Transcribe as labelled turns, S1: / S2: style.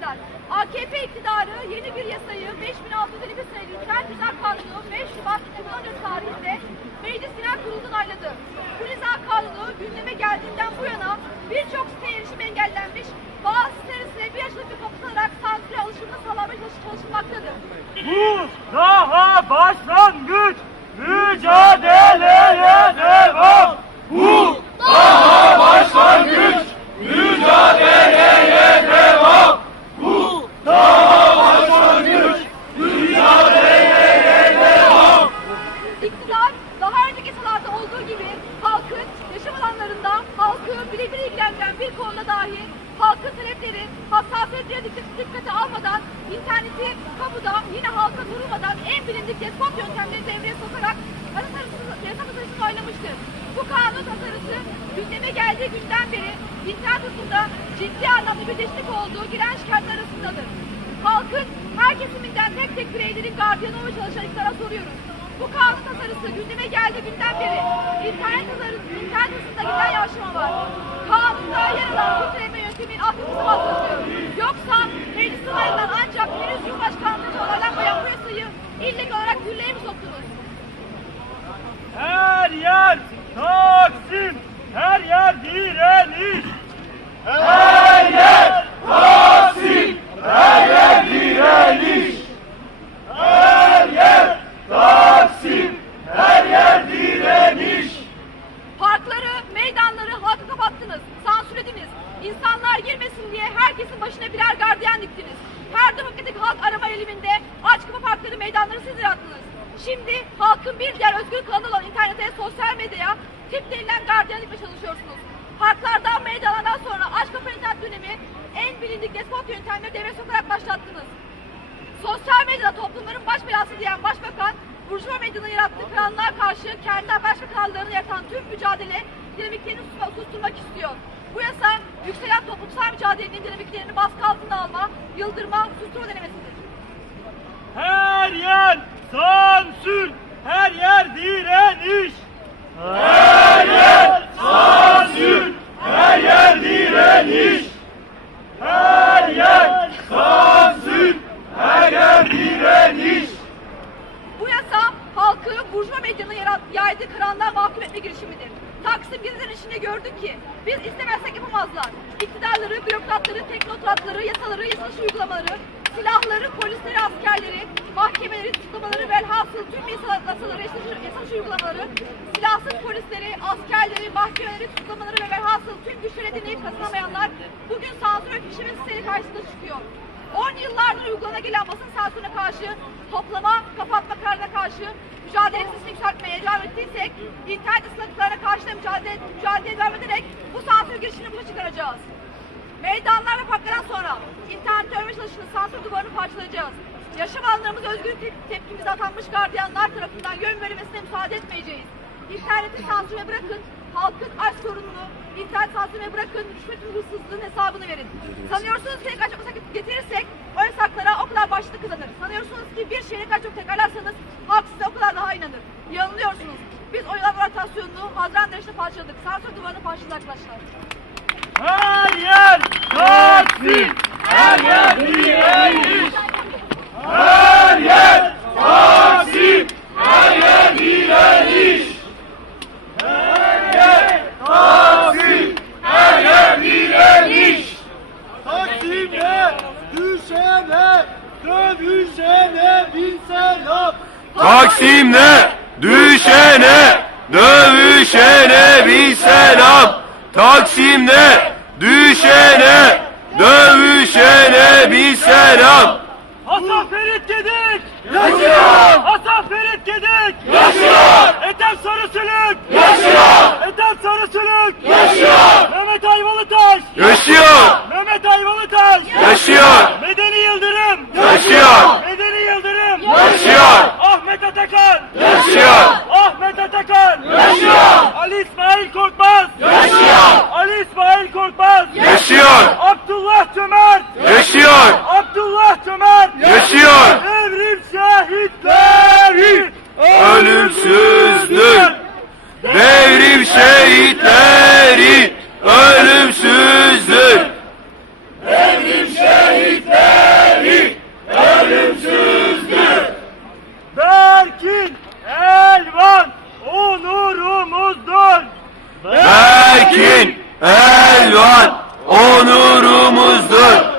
S1: arkadaşlar. AKP iktidarı yeni bir yasayı 5651 sayılı İnternet İzah Kanunu 5 Şubat 2014 tarihinde Meclis Genel Kurulu'ndan ayladı. Bu İzah Kanunu gündeme geldiğinden bu yana birçok siteye erişim engellenmiş, bazı sitelerine bir yaşlı bir kapatarak sansüre alışımını sağlamaya çalışılmaktadır.
S2: Bu daha başlangıç, mücadeleye devam. Bu daha başlangıç, mücadeleye devam. Bu daha başlangıç, mücadeleye devam.
S1: İktidar daha önceki yasalarda olduğu gibi halkın yaşam alanlarında halkı birebir ilgilendiren bir konuda dahi halkın talepleri, hassasiyetleri dikkate almadan, interneti kamuda yine halka durulmadan en bilindik despot yöntemleri devreye sokarak yasa tasarısını oynamıştır. Bu kanun tasarısı gündeme geldiği günden beri internet hukukunda ciddi anlamda bir destek olduğu giren şikayetler arasındadır. Halkın her kesiminden tek tek bireylerin gardiyanı olmaya çalışan iktidara soruyoruz. Bu kanun tasarısı gündeme geldiği günden beri internet hızında giden yavaşlama var. Kanunda yer alan bu türeme yöntemin altyapısı bahsediyor. Yoksa meclisten ayrılan ancak henüz Cumhurbaşkanlığı'nca onaylanmayan bu yasayı illegal olarak yürürlüğe mi soktunuz?
S2: Her yer Taksim, her yer direniş. Her yer Taksim, her yer direniş. Her yer Taksim, her yer direniş.
S1: Parkları, meydanları halka kapattınız, sansürlediniz. İnsanlar girmesin diye herkesin başına birer gardiyan diktiniz. Her demokratik halk arama eliminde aç kapı parkları, meydanları siz yarattınız. Şimdi halkın bir diğer özgür kanalı olan internete, sosyal medyaya tip denilen gardiyan dikmeye çalışıyorsunuz. Parklardan, meydanlardan sonra aç kapı internet dönemi en bilindik despot yöntemleri devreye sokarak başlattınız. Sosyal medyada toplumların baş belası diyen Başbakan, Burjuva medyanın yarattığı karanlığa karşı kendinden başka kanallarını yaratan tüm mücadele dinamiklerini susturmak istiyor. Bu yasa yükselen toplumsal mücadelenin dinamiklerini baskı altına alma, yıldırma, susturma denemesidir.
S2: Her yer sansür, her yer direniş. Her yer sansür, her yer direniş. Her yer sansür, her yer direniş.
S1: Bu yasa halkı Burjuva medyanın yaydığı karanlığa mahkum etme girişimidir. Taksim Gezi direnişinde gördük ki biz istemezsek yapamazlar. İktidarları, bürokratları, teknokratları, yasaları, yasa dışı uygulamaları, silahları, polisleri, askerleri, mahkemeleri, tutuklamaları, velhasıl tüm yasaları, yasa dışı uygulamaları, silahsız polisleri, askerleri, mahkemeleri, tutuklamaları ve velhasıl tüm güçleri dinleyip kazanamayanlar bugün sansür ve fişleme sistemi karşısında çıkıyor. 10 yıllardır uygulana gelen basın sansürüne karşı, toplama, kapatma kararına karşı mücadele sesini yükseltmeye devam ettiysek, internet ısınaklarına karşı da mücadele devam ederek bu sansür girişimini başa çıkaracağız. Meydanlar ve parklardan sonra internet örme çalışının sansür duvarını parçalayacağız. Yaşam alanlarımıza özgür tepkimize atanmış gardiyanlar tarafından yön verilmesine müsaade etmeyeceğiz. İnterneti sansüre bırakın, halkın aç sorununu, internet sansürüne bırakın, rüşvet ve hırsızlığın hesabını verin. Sanıyorsunuz ki ne kadar çok yasak getirirsek o yasaklara o kadar başlık kazanır. Sanıyorsunuz ki bir şeyi ne kadar çok tekrarlarsanız halk size o kadar daha inanır. Yanılıyorsunuz. Biz o laboratasyonunu Haziran direnişte parçaladık. Sansür duvarını parçaladık arkadaşlar.
S2: Her yer Taksim, her yer direniş. Her yer Taksim, her yer direniş. Her yer Taksim, her yer direniş. Taksim'e düşene, dövüşene bin selam. Taksim'de düşene, dövüşene bin selam. Taksim'de düşene, dövüşene bin selam. Hasan Ferit Gedik! Yaşıyor! Hasan Ferit Gedik! Yaşıyor! Ethem Sarısülük! Yaşıyor! Ethem Sarısülük! Yaşıyor! Mehmet Ayvalıtaş! Yaşıyor! Mehmet Ayvalıtaş! Yaşıyor! Medeni Yıldırım! Yaşıyor! Medeni Yıldırım! Yaşıyor! Ahmet Atakan! Yaşıyor! Ahmet Atakan! Yaşıyor! Ali İsmail Korkmaz! Yaşıyor! Ali İsmail Korkmaz! Yaşıyor! Abdullah Cömert! Yaşıyor! Abdullah Cömert! Yaşıyor! Devrim şehitleri ölümsüzdür! Devrim şehitleri ölümsüzdür! Devrim şehitleri onurumuzdur.